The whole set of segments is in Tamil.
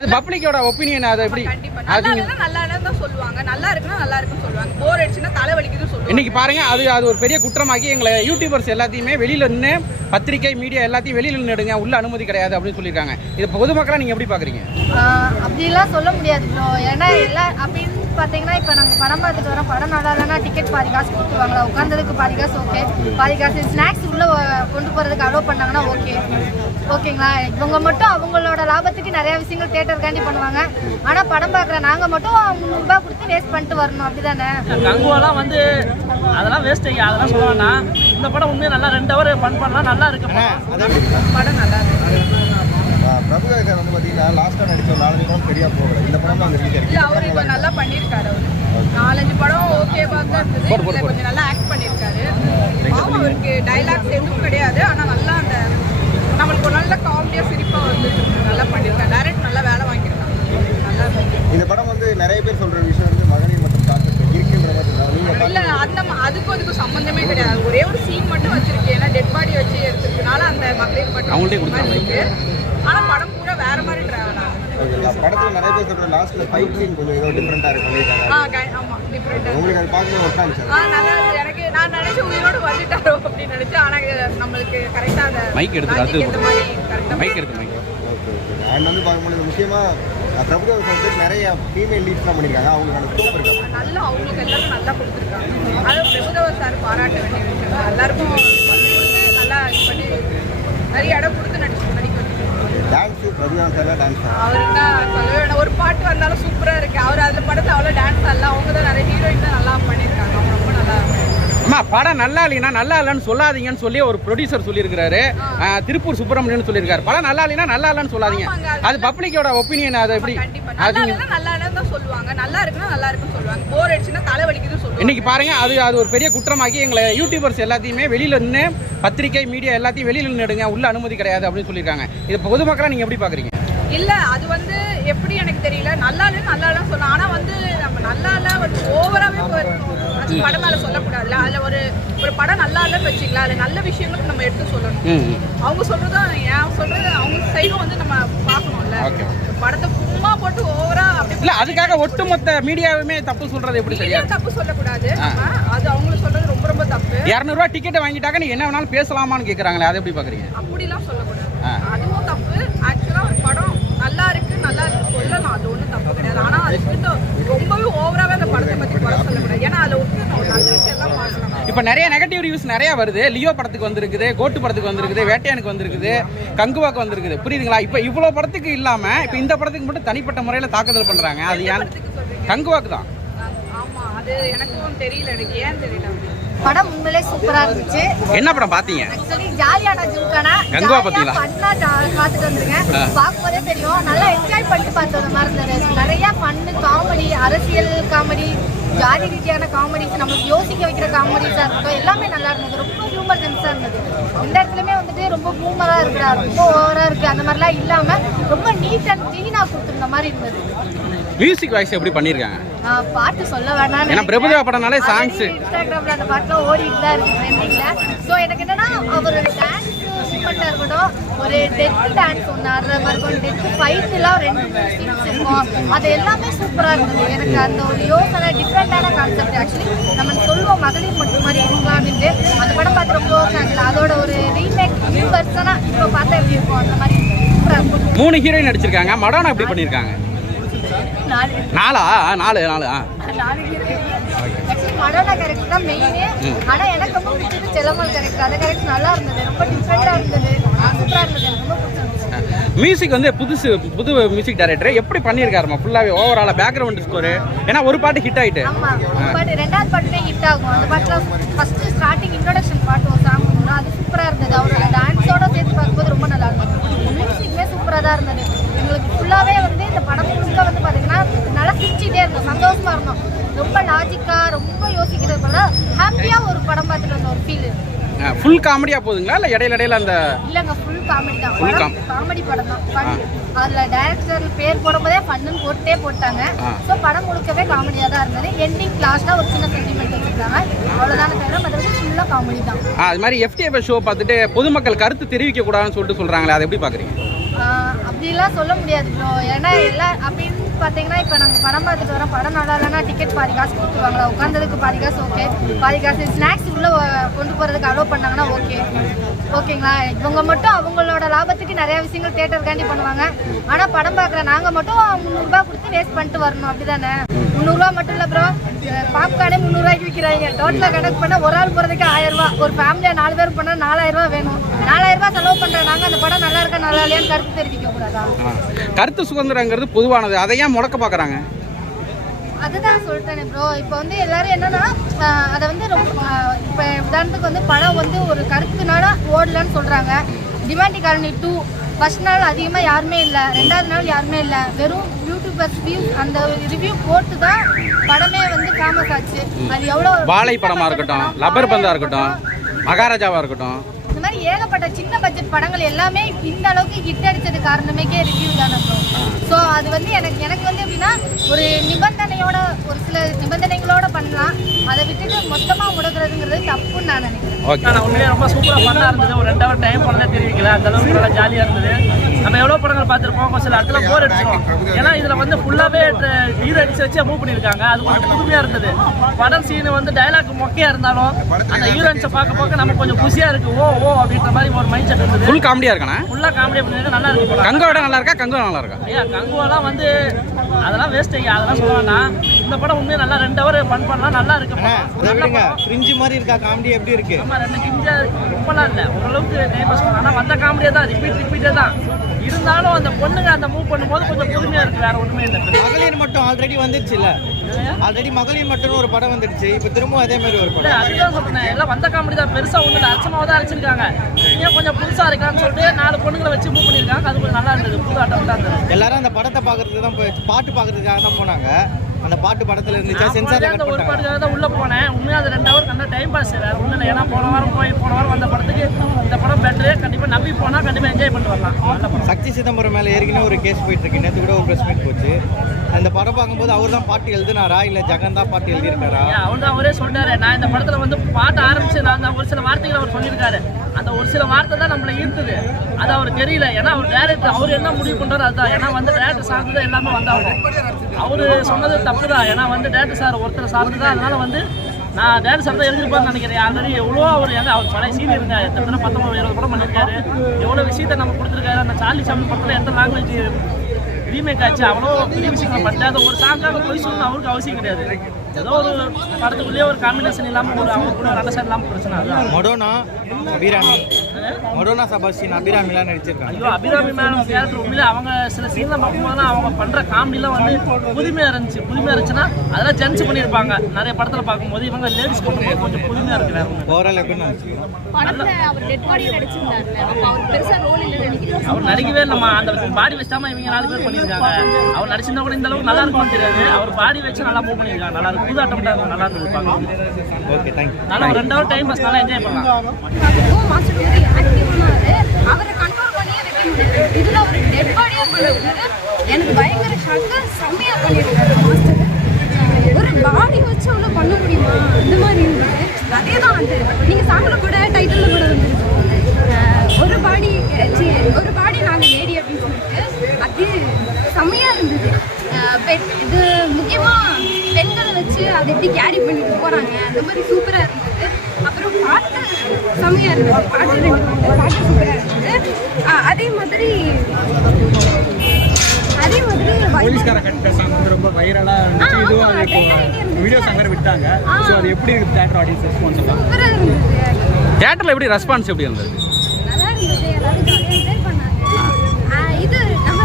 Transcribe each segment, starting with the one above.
பப்ளிக்கோட ஒபினியன் அது எப்படி? நல்லா இல்லன்னு சொல்லுவாங்க, நல்லா இருக்குன்னா நல்லா இருக்குன்னு சொல்லுவாங்க, போர் அடிச்சுன்னா தலை வலிக்குதுன்னு சொல்லுவாங்க. இன்னைக்கு பாருங்க, அது ஒரு பெரிய குற்றமாக்கி எங்களை யூடியூபர்ஸ் எல்லாத்தையுமே வெளியில நின்று, பத்திரிகை மீடியா எல்லாத்தையும் வெளியில நின்று எடுங்க, உள்ள அனுமதி கிடையாது அப்படின்னு சொல்லியிருக்காங்க. இது பொதுமக்களா நீங்க எப்படி பாக்குறீங்க? அப்படிலாம் சொல்ல முடியாது ப்ரோ. ஏன்னா எல்லாம் அப்படின்னு பார்த்தீங்கன்னா, இப்போ நாங்கள் படம் பார்த்துட்டு வரோம், படம் நல்லா இல்லைன்னா டிக்கெட் பாதி காசு கொடுத்துருவாங்களா, உட்காந்ததுக்கு பாதி காசு ஓகே, பாதி காசு ஸ்நாக்ஸ் உள்ளே கொண்டு போகிறதுக்கு அலோவ் பண்ணாங்கன்னா ஓகேங்களா. இவங்க மட்டும் அவங்களோட லாபத்துக்கு நிறையா விஷயங்கள் தேட்டருக்காண்டி பண்ணுவாங்க. ஆனால் படம் பார்க்குற நாங்கள் மட்டும் 300 ரூபாய் கொடுத்து வேஸ்ட் பண்ணிட்டு வரணும், அப்படி தானே? கங்குவாலாம் வந்து அதெல்லாம் வேஸ்ட்டுங்க, அதெல்லாம் சொல்லுவாங்கன்னா இந்த படம் உண்மையாக நல்லா 2 ஹவர் பண்ணலாம், நல்லா இருக்கு படம் நல்லா இருக்கு. பிரபுதேவர் வந்து பார்த்தீங்கன்னா லாஸ்ட்டாக நடிச்ச 4 படம் சரியாக போகல. இந்த படம் தான் இல்லை, அவர் இப்போ நல்லா பண்ணியிருக்காரு. அவர் 4-5 படம் ஓகேவாக தான் இருந்தது, கொஞ்சம் நல்லா ஆக்ட் பண்ணியிருக்காரு. அவருக்கு டைலாக்ஸ் எதுவும் கிடையாது, ஆனால் நல்லா அந்த நம்மளுக்கு ஒரு நல்ல காமெடியாக சிரிப்பாக வந்து நல்லா பண்ணியிருக்காரு. டைரக்ட் நல்லா வேலை வாங்கியிருக்காங்க, நல்லா இருக்கு. இந்த படம் வந்து நிறைய பேர் சொல்கிற விஷயம் வந்து மகளிர் மற்றும் தாக்கத்தை இருக்குன்ற மாதிரி இல்லை, அதுக்கும் சம்மந்தமே கிடையாது. ஒரே ஒரு சீன் மட்டும் வச்சிருக்கு, ஏன்னா டெட் பாடி வச்சு எடுத்துருக்கனால அந்த மகளிர் மட்டும் அவங்கள்டே இருக்கு. ஆனால் படம் பூரா வேற மாதிரி டிராவல் ஆகும். படத்தில் நிறைய பேர் சொல்கிற லாஸ்ட்டில் ஃபைட் சீன் கொஞ்சம் ஏதோ டிஃப்ரெண்ட்டாக இருக்கு. ஆமாம், டிஃப்ரெண்ட்டாக உங்களுக்கு அது பார்க்கணும் ஒர்க் ஆச்சு. நல்லா இருக்கு. எனக்கு நான் நினைச்ச உயிரோடு வந்துட்டாரோ அப்படின்னு நினைச்சேன். ஆனால் நம்மளுக்கு கரெக்டாக அந்த மைக் எடுத்து இந்த மாதிரி கரெக்டாக மைக் எடுத்து மைக் ஓகே. அண்ட் வந்து பார்க்கும்போது முக்கியமாக பிரபுதேவர் வந்து நிறைய ஃபீமேல் லீட்ஸ்லாம் பண்ணியிருக்காங்க, அவங்களுக்கான ஸ்கோப் இருக்காங்க. நல்லா அவங்களுக்கு எல்லாருக்கும் நல்லா கொடுத்துருக்காங்க. அது பிரபுதேவர் சார் பாராட்ட வேண்டிய விஷயம். எல்லாருக்கும் கொடுத்து நல்லா இது பண்ணி நிறைய இடம் கொடுத்து நடிக்க டான்ஸு பிரபுதேவர் சார் டான்ஸ் அவருக்கு தான் சொல்லவே வேணும். ஒரு பாட்டு வந்தாலும் சூப்பராக இருக்குது. அவர் அதில் படத்தை அவ்வளோ டான்ஸ் ஆடலாம். அவங்க தான் நிறைய ஹீரோயின் தான் நல்லா பண்ணியிருக்காங்க. அவங்க ரொம்ப நல்லா அம்மா படம் நல்லா இல்லைன்னா நல்லா இல்லைன்னு சொல்லாதீங்கன்னு சொல்லி ஒரு ப்ரொடியூசர் சொல்லியிருக்காரு. திருப்பூர் சுப்பிரமணியன் சொல்லியிருக்காரு, படம் நல்லா இல்லைன்னா நல்லா இல்லைன்னு சொல்லாதீங்க. அது பப்ளிக்கோட ஒபினியன் அது எப்படி? நல்லா இல்லைன்னு தான் சொல்லுவாங்க, நல்லா இருக்குன்னா நல்லா இருக்குன்னு சொல்லுவாங்க, போர் அடிச்சுன்னா தலை வலிக்குதுன்னு சொல்லுவாங்க. இன்னைக்கு பாருங்க, அது ஒரு பெரிய குற்றமாக்கி எங்களை யூடியூபர்ஸ் எல்லாத்தையுமே வெளியில நின்று, பத்திரிகை மீடியா எல்லாத்தையும் வெளியில நின்று எடுங்க, உள்ள அனுமதி கிடையாது அப்படின்னு சொல்லியிருக்காங்க. இது பொதுமக்களா நீங்க எப்படி பாக்குறீங்க? இல்லை, அது வந்து எப்படி எனக்கு தெரியல. நல்லா இல்லைன்னு சொல்லலாம். ஆனால் வந்து நம்ம நல்லா இல்லை வந்து ஓவராகவே படம் மேலே சொல்லக்கூடாதுல்ல. அதில் ஒரு படம் நல்லா இல்லைன்னு வச்சுக்கலாம், அதில் நல்ல விஷயங்களுக்கு நம்ம எடுத்து சொல்லணும். அவங்க சொல்கிறதும் ஏன் சொல்கிறது அவங்க சைடும் வந்து நம்ம பார்க்கணும்ல. படத்தை சும்மா போட்டு ஓவரா அப்படி இல்லை, அதுக்காக ஒட்டுமொத்த மீடியாவுமே தப்பு சொல்றது எப்படி? சரியா தப்பு சொல்லக்கூடாது. அது அவங்களுக்கு சொல்றது ரொம்ப ரொம்ப தப்பு. 200 ரூபா டிக்கெட்டை வாங்கிட்டாக்க நீ என்ன வேணாலும் பேசலாமான்னு கேட்குறாங்களே, அதை எப்படி பார்க்குறீங்க? அப்படிலாம் சொல்லக்கூடாது, அதுவும் தப்பு. ஆக்சுவலாக ஒரு படம் நல்லா இருக்கு சொல்லலாம், அது ஒன்றும் தப்பு கிடையாது. ஆனால் அதுக்கு ரொம்பவே ஓவராகவே அந்த படத்தை பற்றி குறை சொல்லக்கூடாது. ஏன்னா அதில் ஒரு நல்ல விஷயம் பார்க்கலாம். இப்போ நிறைய நெகட்டிவ் ரிவ்யூஸ் நிறைய வருது. லியோ படத்துக்கு வந்திருக்குது, கோட்டு படத்துக்கு வந்திருக்குது, வேட்டையானுக்கு வந்திருக்குது, கங்குவாக்கு வந்திருக்குது, புரியுதுங்களா? இப்போ இவ்வளோ படத்துக்கு இல்லாமல் இப்போ இந்த படத்துக்கு மட்டும் தனிப்பட்ட முறையில் தாக்குதல் பண்ணுறாங்க. அது ஏன்? கங்குவாக்கு தான். ஆமாம், அது எனக்கும் தெரியல, எனக்கு ஏன் தெரியல. படம் உண்மையிலே சூப்பரா இருந்துச்சு. என்ன படம் பாத்தீங்க? ஆக்சுவலி ஜாலியான ஜூக்கானா கங்குவா பாத்தீங்களா? பார்த்துட்டு வந்துருங்க. பார்க்கும்போதே தெரியும், நல்லா என்ஜாய் பண்ணிட்டு பார்த்தது மாதிரி இருந்தது. நிறைய ஃபன்னு, காமெடி, அரசியல் காமெடி, ஜாதி ரீதியான காமெடிஸ், நம்மளுக்கு யோசிக்க வைக்கிற காமெடிஸாக இருக்கட்டும், எல்லாமே நல்லா இருந்தது. ரொம்ப ஹியூமர் சென்ஸாக இருந்தது. இந்த இடத்துலையுமே வந்துட்டு ரொம்ப ஹியூமராக இருக்கிறா, ரொம்ப ஓவராக இருக்குது, அந்த மாதிரிலாம் இல்லாமல் ரொம்ப நீட் அண்ட் க்ளீனாக கொடுத்துருந்த மாதிரி இருந்தது. மியூசிக் வாய்ஸ் எப்படி பண்ணிருக்காங்க? பாட்டு சொல்ல வேணாம், ஏன்னா பிரபுதேவா படம்னாலே சாங்ஸ் இன்ஸ்டாகிராம்ல அந்த பாட்டுலாம் ஓடிட்டு தான் இருக்கு ட்ரெண்டிங்ல. ஸோ எனக்கு என்னன்னா அவரோட டான்ஸ் மூமெண்ட்டாக இருக்கட்டும், ஒரு டெத் டான்ஸ் ஒன்று ஆடுற மாதிரி இருக்கும், டெத் ஃபைட்லாம் 2 சீன்ஸ் இருக்கும், அது எல்லாமே சூப்பராக இருந்தது. எனக்கு அந்த ஒரு யோசனை, டிஃப்ரெண்டான கான்செப்ட். ஆக்சுவலி நம்ம சொல்லுவோம் மகளிர் மட்டும் மாதிரி இருக்கலாம் அப்படின்ட்டு, அந்த படம் பார்த்து ரொம்ப ஓகே. அதோட ஒரு ரீமேக் நியூ வெர்ஷனா இப்போ பார்த்தா எப்படி இருக்கும், அந்த மாதிரி சூப்பராக இருக்கும். 3 ஹீரோயின் நடிச்சிருக்காங்க. மடோனா எப்படி பண்ணியிருக்காங்க? 4 மடோனா கேரக்டர் தான் மெயினே. ஆனா எனக்கு ரொம்ப பிடிச்சது செல்லம்மாள் கேரக்டர். அந்த கேரக்டர் நல்லா இருந்தது, ரொம்ப டிஃப்ரெண்டா இருந்தது, சூப்பரா இருந்தது, எனக்கு ரொம்ப பிடிச்சிருந்துச்சு. மியூசிக் வந்து புது மியூசிக் டைரக்டர் எப்படி பண்ணியிருக்காருமா? ஃபுல்லாகவே ஓவராலாக பேக்ரவுண்ட் ஸ்கோரு, ஏன்னா ஒரு பாட்டு ஹிட் ஆகிட்டு. ஆமாம், ஒரு பாட்டு 2வது பாட்டுமே ஹிட் ஆகும். அந்த பாட்டில் ஃபஸ்ட்டு ஸ்டார்டிங் இன்ட்ரோடக்ஷன் பாட்டு ஒரு சாங் ஒன்று, அது சூப்பராக இருந்தது. அவரோட டான்ஸோட சேர்த்து பார்க்கும்போது ரொம்ப நல்லா இருந்தது. மியூசிக்குமே சூப்பராக தான் இருந்தது. எங்களுக்கு ஃபுல்லாகவே வந்து இந்த படம் முழுக்க வந்து பார்த்தீங்கன்னா நல்லா சிரிச்சிட்டே இருந்தோம், சந்தோஷமாக இருந்தோம். ரொம்ப லாஜிக்காக, ரொம்ப யோசிக்கிறது போல ஹாப்பியாக ஒரு படம் பார்த்துட்டு வந்த ஒரு ஃபீல். ஃபுல் காமெடியா போகுதுங்களா இல்லை இடையில அந்த? இல்லைங்க, ஃபுல் காமெடி தான். காமெடி படம் தான். அதில் டைரக்டர் பேர் போடும்போதே ஃபன்னுன்னு போட்டாங்க. ஸோ படம் முழுக்கவே காமெடியாக தான் இருந்தது. எண்டிங் லாஸ்ட்டாக ஒரு சின்ன சென்டிமெண்ட் வச்சுருக்காங்க, அவ்வளோதான தவிர மற்றபடி ஃபுல்லாக காமெடி தான். அது மாதிரி FTF ஷோ பார்த்துட்டு பொதுமக்கள் கருத்து தெரிவிக்க கூடாதுன்னு சொல்லிட்டு சொல்கிறாங்களே, அதை எப்படி பார்க்குறீங்க? அப்படிலாம் சொல்ல முடியாது ப்ரோ. ஏன்னா அப்படின்னு பார்த்தீங்கன்னா இப்போ நாங்கள் படம் பார்த்துட்டு வரோம், படம் நல்லா இல்லைன்னா டிக்கெட் பாதி காசு கொடுத்துருவாங்களா, உட்காந்ததுக்கு பாதி காசு ஓகே, பாதி காசு ஸ்நாக்ஸ் உள்ளே கொண்டு போகிறதுக்கு அலோவ் பண்ணாங்கன்னா ஓகேங்களா. இவங்க மட்டும் அவங்களோட லாபத்துக்கு நிறைய விஷயங்கள் தியேட்டருக்காண்டி பண்ணுவாங்க. ஆனால் படம் பார்க்குற நாங்கள் மட்டும் 300 ரூபா கொடுத்து வேஸ்ட் பண்ணிட்டு வரணும், அப்படி தானே? 300 ரூபா மட்டும் இல்லை ப்ரோ, பாப்கார்னே 300 ரூபாய்க்கு விற்கிறாங்க. டோட்டலாக கணக்கு பண்ணால் ஒரு ஆள் போகிறதுக்கு 1000 ரூபா, ஒரு ஃபேமிலியாக 4 பேர் போனால் 4000 ரூபா வேணும். 4000 ரூபா செலவு பண்ணுற நாங்கள் அந்த படம் நல்லா இருக்கா நல்லா இல்லையான்னு கருத்து தெரிவிக்க கூடாதா? கருத்து சுதந்திரங்கிறது பொதுவானது, அதை ஏன் முடக்க பார்க்குறாங்க? அதுதான் சொல்லிட்டேனே ப்ரோ. இப்போ வந்து எல்லாரும் என்னன்னா அதை வந்து ரொம்ப இப்போ உதாரணத்துக்கு வந்து படம் வந்து ஒரு கருத்துனால ஓடலன்னு சொல்கிறாங்க. டிமாண்டி காலனி 2 ஃபர்ஸ்ட் நாள் அதிகமாக யாருமே இல்லை, 2வது நாள் யாருமே இல்லை, வெறும் யூடியூபர்ஸ் வியூ அந்த ரிவ்யூ போட்டு தான் படமே வந்து ஃபேமஸ் ஆச்சு. அது எவ்வளோ வாழை படமாக இருக்கட்டும், லப்பர் பந்தாக இருக்கட்டும், மகாராஜாவாக இருக்கட்டும், இந்த மாதிரி ஏகப்பட்ட சின்ன பட்ஜெட் படங்கள் எல்லாமே இந்த அளவுக்கு ஹிட் அடிச்சது காரணமேக்கே ரிவ்யூ தானே ப்ரோ. ஸோ அது வந்து எனக்கு வந்து எப்படின்னா ஒரு நிபந்தனையோட ஒரு சில நிபந்தனைகளோட பண்ணலாம், அதை விட்டுட்டு மொத்தமாக முடக்கிறதுங்கிறது தப்புன்னு நான் நினைக்கிறேன். ஓகே. ஆனால் உண்மையிலே ரொம்ப சூப்பராக ஃபன்னாக இருந்தது. ஒரு 2 ஹவர் டைம் பண்ணதே தெரிவிக்கல, அந்த அளவுக்கு நல்லா ஜாலியாக இருந்தது. நம்ம எவ்வளோ படங்கள் பார்த்துருப்போம், ஒரு சில இடத்துல போர் அடிச்சிடும். ஏன்னா இதில் வந்து ஃபுல்லாகவே ஹீரோ அடிச்சு வச்சு மூவ் பண்ணியிருக்காங்க. அது கொஞ்சம் புதுமையாக இருந்தது. படம் சீனு வந்து டைலாக் மொக்கையாக இருந்தாலும் அந்த ஹீரோயின்ஸை பார்க்க நம்ம கொஞ்சம் குஷியாக இருக்குது. ஓ அப்படின்ற மாதிரி ஒரு மைண்ட் செட் இருந்தது. ஃபுல் காமெடியாக இருக்கானே, ஃபுல்லாக காமெடி பண்ணிருக்கு, நல்லா இருக்கு. கங்குவோட நல்லா இருக்கா, கங்குவா நல்லா இருக்கா? ஐயா கங்குவெல்லாம் வந்து அதெல்லாம் வேஸ்ட் ஐயா, அதெல்லாம் சொல்ல வேண்டாம். இந்த படம் உண்மையாக நல்லா 2 ஹவர் ஃபன் பண்ணலாம், நல்லா இருக்கு. ஃப்ரிஞ்சு மாதிரி இருக்கா காமெடி எப்படி இருக்கு? ஆமா 2 கிஞ்சா ரொம்பலாம் இல்லை, ஓரளவுக்கு டைம் பாஸ் பண்ணலாம். ஆனால் வந்த காமெடியே தான் ரிப்பீட்டே தான் இருந்தாலும் அந்த பொண்ணுங்க அந்த மூவ் பண்ணும்போது கொஞ்சம் புதுமையாக இருக்குது, வேற ஒன்றுமே இல்லை. மகளிர் மட்டும் ஆல்ரெடி வந்துருச்சு இல்லை, ஆல்ரெடி மகளிர் மட்டும் ஒரு படம் வந்துடுச்சு, இப்போ திரும்ப அதே மாதிரி ஒரு படம். அதுதான் சொல்றேன், எல்லாம் வந்த காமெடி தான், பெருசாக ஒன்றும் இல்லை, அச்சமாக தான் அடிச்சிருக்காங்க. ஏன் கொஞ்சம் புதுசாக இருக்கான்னு சொல்லிட்டு 4 பொண்ணுங்களை வச்சு மூவ் பண்ணியிருக்காங்க. அது கொஞ்சம் நல்லா இருந்தது, புது ஆட்டம் தான் இருந்தது. எல்லாரும் அந்த படத்தை பார்க்கறதுக்கு தான் பாட்டு பார்க்கறதுக்காக தான் போனாங்க. அந்த பாட்டு படத்துல இருந்துச்சா சென்சார் அந்த ஒரு பாட்டுக்காக தான் உள்ள போனேன். உண்மையாக அது 2 ஹவர் கண்ட டைம் பாஸ், வேற ஒன்றும் இல்லை. ஏன்னா போன வாரம் வந்த படத்துக்கு இந்த படம் பெட்டரே. கண்டிப்பாக நம்பி போனால் கண்டிப்பாக என்ஜாய் பண்ணிட்டு வரலாம். நல்ல படம். சக்தி சிதம்பரம் மேலே ஏற்கனவே ஒரு கேஸ் போயிட்டு இருக்கு, நேற்று கூட ஒரு ப்ரெஸ் மீட் போச்சு. அந்த படம் பார்க்கும்போது அவர் தான் பாட்டு எழுதுனாரா இல்லை ஜெகன் தான் பாட்டு எழுதியிருக்காரா? அவர் தான் அவரே சொல்றாரு, நான் இந்த படத்துல வந்து பாட்டு ஆரம்பிச்சு நான் ஒரு சில வார்த்தைகள் அவர் சொல்லியிருக்காரு. அந்த ஒரு சில வார்த்தை தான் நம்மளை ஈர்த்துது. அது அவர் தெரியல, ஏன்னா அவர் டேரக்டர், அவர் என்ன முடிவு பண்றாரு அதுதான். ஏன்னா வந்து டேரக்டர் சார்ந்து தான் எல்லாமே வந்தாகும். அவரு சொன்னது தப்பு தான், ஏன்னா வந்து டேரக்டர் சார் ஒருத்தர் சார்ந்து தான். அதனால வந்து நான் டேரக்டர் சார் தான் எழுதிருப்பான்னு நினைக்கிறேன். ஆல்ரெடி எவ்வளோ அவர் அவர் பழைய சீன் இருந்தார், எத்தனை 19-20 படம் பண்ணியிருக்காரு. எவ்வளோ விஷயத்தை நம்ம கொடுத்துருக்காரு. அந்த சார்லி சாப்ளின் படத்தில் எந்த லாங்குவேஜ் ரீமேக் ஆச்சு, அவ்வளோ பெரிய விஷயங்கள் பண்ணாத ஒரு சாங்காக போய் சொல்லணும் அவருக்கு அவசியம் கிடையாது. ஏதோ ஒரு படத்துக்குள்ளேயே ஒரு காம்பினேஷன் இல்லாமல் ஒரு அவங்க கூட அண்டர்ஸ்டாண்ட் இல்லாமல் பிரச்சனை. அதுதான் மொடோனா சபாஷின் அபிராமிலாம் நடிச்சிருக்காங்க. ஐயோ அபிராமி மேடம் கேரக்டர் உண்மையிலே அவங்க சில சீன்லாம் பார்க்கும்போதுலாம் அவங்க பண்ணுற காமெடிலாம் வந்து புதுமையாக இருந்துச்சுன்னா அதெல்லாம் ஜென்ஸ் பண்ணியிருப்பாங்க. நிறைய படத்தில் பார்க்கும்போது இவங்க லேடிஸ் பண்ணும்போது கொஞ்சம் புதுமையாக இருக்குது. வேறு ஒன்று ஓவரால் எப்படி நினச்சி அவர் நடிக்கவே இல்லைம்மா, அந்த பாடி வச்சாமல் இவங்க 4 பேர் பண்ணியிருக்காங்க. அவர் நடிச்சிருந்தா கூட இந்த அளவுக்கு நல்லா இருக்கும்னு தெரியாது. அவர் பாடி வச்சு நல்லா மூவ் பண்ணியிருக்காங்க, நல்லா இருக்கு, புதாட்டம் நல்லா இருந்திருப்பாங்க. Okay thank you. நல்லா ஒரு 2 ஹவர் டைம் பாஸ் நல்லா என்ஜாய் பண்ணலாம். அவரை கண்ட்ரோல் பண்ணியே வைக்க முடியாது. இதுல ஒரு டெட் பாடியா பண்ணிருக்காரு. எனக்கு பயங்கர ஷாக்கு, செம்மையா பண்ணிருக்காரு மாஸ்டர். ஒரு பாடி வச்சு அவ்வளோ பண்ண முடியுமா? இந்த மாதிரி இருந்தது. அதே தான் வந்து நீங்க சாங்கல கூட டைட்டில்ல கூட வந்து ஒரு பாடி நாங்க லேடி அப்படின்னு சொல்லிட்டு அது செம்மையா இருந்தது. இது முக்கியமா பெண்களை வச்சு அதை எப்படி கேரி பண்ணிட்டு போறாங்க, அந்த மாதிரி சூப்பரா இருந்தது. அப்புறம் பாட்டு செம்மையா இருந்தது, பாட்டு சூப்பரா இருந்தது. அதே மாதிரி போலீஸ்கார கட்ட சாங் வந்து ரொம்ப வைரலா இருந்துச்சு. இதுவும் வீடியோ சாங் வேற விட்டாங்க. ஸோ அது எப்படி இருக்கு தியேட்டர் ஆடியன்ஸ் ரெஸ்பான்ஸ்? சூப்பரா இருந்தது. தியேட்டரில் எப்படி ரெஸ்பான்ஸ் எப்படி இருந்தது? நல்லா இருந்தது, எல்லாரும் ஜாலியாக என்ஜாய் பண்ணாங்க. இது நம்ம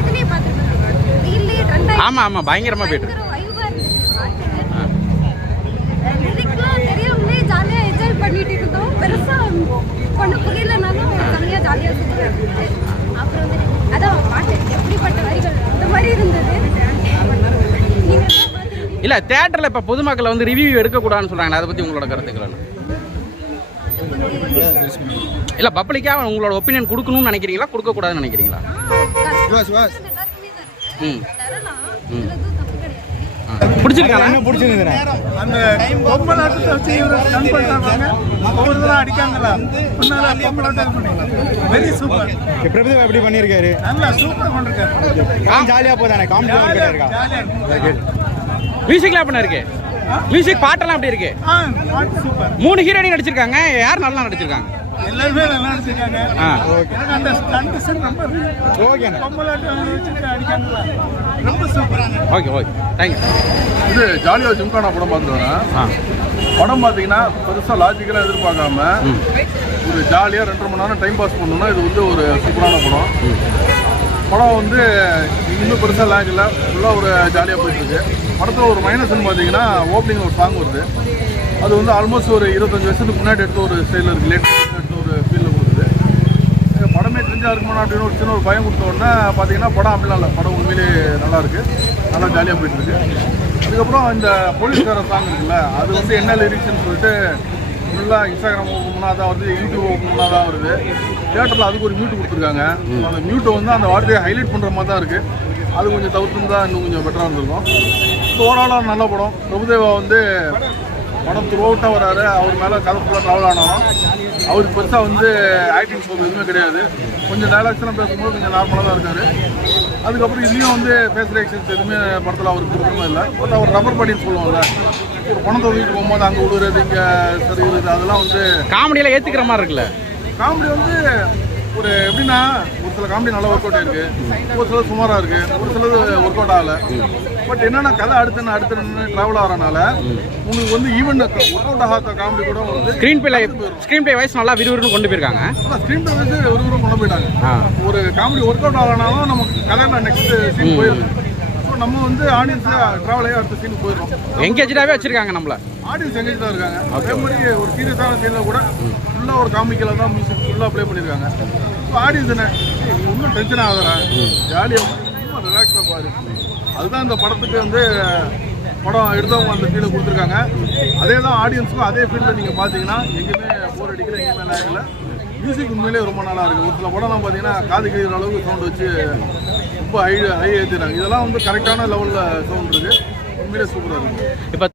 இதுலயே பார்த்துருக்கோம், ரீல்லையே ட்ரெண்ட் ஆகி ஆமாம் பயங்கரமாக போயிட்டு வைபா இருந்துச்சு பாட்டு. லிரிக்லாம் தெரியாமலே ஜாலியாக என்ஜாய் பண்ணிட்டு இருந்தோம். பெருசா பொண்ணு புரியலனாலும் செம்மையாக ஜாலியாக சூப்பராக இருந்துச்சு. அப்புறம் வந்து அதான் பாட்டு எப்படிப்பட்ட வரிகள் அந்த மாதிரி இருந்தது. இல்லை தியேட்டரில் இப்போ பொதுமக்களை வந்து ரிவ்யூ எடுக்கக்கூடாதுன்னு சொல்கிறாங்க, அதை பற்றி உங்களோட கருத்துக்கள்? இல்லை பப்ளிக்காக உங்களோட ஒப்பீனியன் கொடுக்கணும்னு நினைக்கிறீங்களா, கொடுக்கக்கூடாதுன்னு நினைக்கிறீங்களா? தப்பு கிடையாது. பிடிச்சிருக்காங்க. என்ன பிடிச்சிருந்தது? அந்த பொம்மலாட்டத்தை வச்சு இவரு ரன் பண்றாங்க. ஒவ்வொரு தடவை அடிக்காங்களா முன்னால பொம்மலாட்டம் வெரி சூப்பர். பிரபுதேவா எப்படி பண்ணியிருக்காரு? நல்லா சூப்பர் பண்ணிருக்காரு. ஜாலியா போதானே? காமெடி இருக்கா? ஜாலியா இருக்கு. மியூசிக்லாம் எப்படி இருக்கு? மியூசிக் பாட்டெல்லாம் எப்படி இருக்கு? சூப்பர். 3 ஹீரோயின் நடிச்சிருக்காங்க. யார் நல்லா நடிச்சிருக்காங்க? எல்லாருமே நல்லா நடிச்சிருக்காங்க. எனக்கு அந்த ஸ்டண்ட் சீன் ரொம்ப ஓகேண்ணா. பொம்மலாட்டம் வச்சுட்டு அடிக்காங்களா ரொம்ப சூப்பர். Okay okay thank you. இது ஜாலியாக ஜிம்கானா படம் பார்த்துட்டு வரேன். படம் பார்த்தீங்கன்னா பெருசாக லாஜிக்கலாக எதிர்பார்க்காம ஒரு ஜாலியாக 2.5 மணி நேரம் டைம் பாஸ் பண்ணணும்னா இது வந்து ஒரு சூப்பரான படம். படம் வந்து இன்னும் பெருசாக லாக் இல்லை, ஃபுல்லாக ஒரு ஜாலியாக போயிட்டுருக்கு. படத்தில் ஒரு மைனஸ்ன்னு பார்த்தீங்கன்னா ஓப்பனிங் ஒரு சாங் வருது. அது வந்து ஆல்மோஸ்ட் ஒரு 25 வருஷத்துக்கு முன்னாடி எடுத்த ஒரு ஸ்டைலில் இருக்குது, லேட்டஸ்ட் எடுத்த ஒரு ஃபீலில் கொடுக்குது. படமே தெரிஞ்சா இருக்குமா அப்படின்னு ஒரு சின்ன ஒரு பயம் கொடுத்த உடனே பார்த்தீங்கன்னா படம் அப்படிலாம் இல்லை, படம் உண்மையிலேயே நல்லாயிருக்கு, நல்லா ஜாலியாக போயிட்டுருக்கு. அதுக்கப்புறம் இந்த போலீஸ்கார சாங் இருக்குல்ல, அது வந்து என்ன லிரிக்ஸ்ன்னு சொல்லிட்டு ஃபுல்லாக இன்ஸ்டாகிராம் ஓப்பன் பண்ணால் தான் வருது, யூடியூப் ஓப்பன் பண்ணால் தான் வருது. தியேட்டரில் அதுக்கு ஒரு மியூட் கொடுத்துருக்காங்க. அந்த மியூட்டை வந்து அந்த வார்த்தையை ஹைலைட் பண்ணுற மாதிரி தான் இருக்குது. அது கொஞ்சம் தவிர்த்துருந்தா இன்னும் கொஞ்சம் பெட்டராக இருந்திருக்கும். ஓவராலாக நல்ல படம். பிரபுதேவா வந்து படம் த்ரூ அவுட்டாக வராரு. அவர் மேலே கதை ஃபுல்லாக ட்ராவல் ஆனாலும் அவருக்கு பெருசாக வந்து ஆக்டிங் ஸ்கோப் எதுவுமே கிடையாது. கொஞ்சம் டைலாக்ஸ்லாம் பேசும்போது கொஞ்சம் நார்மலாக தான் இருக்கார். அதுக்கப்புறம் இதுலேயும் வந்து ஃபேஸ் ரியாக்ஷன்ஸ் எதுவுமே படத்தில் அவருக்கு கொடுக்கணும் இல்லை. பட் அவர் ரப்பர் பாடின்னு சொல்லுவாங்கல்ல, ஒரு பணத்தை வீட்டுக்கு போகும்போது அங்கே விழுறது இங்கே சரிகிறது, அதெல்லாம் வந்து காமெடியெல்லாம் ஏற்றுக்கிற மாதிரி இருக்குல்ல. காமெடி வந்து ஒரு எப்படின்னா ஒரு சில காமெடி நல்லா ஒர்க் அவுட் ஆயிருக்கு, ஒரு சிலது சுமாராக இருக்குது, ஒரு சிலது ஒர்க் அவுட் ஆகலை. பட் என்னன்னா கதை அடுத்து ட்ராவல் ஆகிறனால உங்களுக்கு வந்து ஈவன் ஒர்க் அவுட் ஆகாத காமெடி கூட வந்து ஸ்க்ரீன் பிளே வைஸ் நல்லா விறுவிறுன்னு கொண்டு போயிருக்காங்க. ஸ்க்ரீன் பிளே வைஸ் ஒரு கொண்டு போயிட்டாங்க. ஒரு காமெடி ஒர்க் அவுட் ஆகலனாலும் நமக்கு கதையில் நெக்ஸ்ட் சீன் போயிடுது. ஸோ நம்ம வந்து ஆடியன்ஸை ட்ராவல் ஆகி அடுத்த சீனுக்கு போயிடும். எங்கேஜாகவே வச்சிருக்காங்க நம்மள. ஆடியன்ஸ் எங்கேஜ் தான் இருக்காங்க. அதே மாதிரி ஒரு சீரியஸான சீனில் கூட ஃபுல்லாக ஒரு காமிக்கலாக தான் மியூசிக் ஃபுல்லாக ப்ளே பண்ணியிருக்காங்க. ஸோ ஆடியன்ஸ் என்ன இன்னும் டென்ஷன் ஆகுறேன், ஜாலியாக ரொம்ப ரிலாக்ஸாக பாரு. அதுதான் இந்த படத்துக்கு வந்து படம் எடுத்தவங்க அந்த ஃபீலை கொடுத்துருக்காங்க. அதே தான் ஆடியன்ஸுக்கும் அதே ஃபீல்டில் நீங்கள் பார்த்தீங்கன்னா எங்கேயுமே போர் அடிக்கல, எங்கேயுமே லேகல. மியூசிக் உண்மையிலே ரொம்ப நல்லா இருக்குது. ஒரு சில படம்லாம் பார்த்தீங்கன்னா காது கிழிகிற அளவுக்கு சவுண்ட் வச்சு ரொம்ப ஹை ஏற்றிடுறாங்க. இதெல்லாம் வந்து கரெக்டான லெவலில் சவுண்ட் இருக்குது, உண்மையிலே சூப்பராக இருக்குது. இப்போ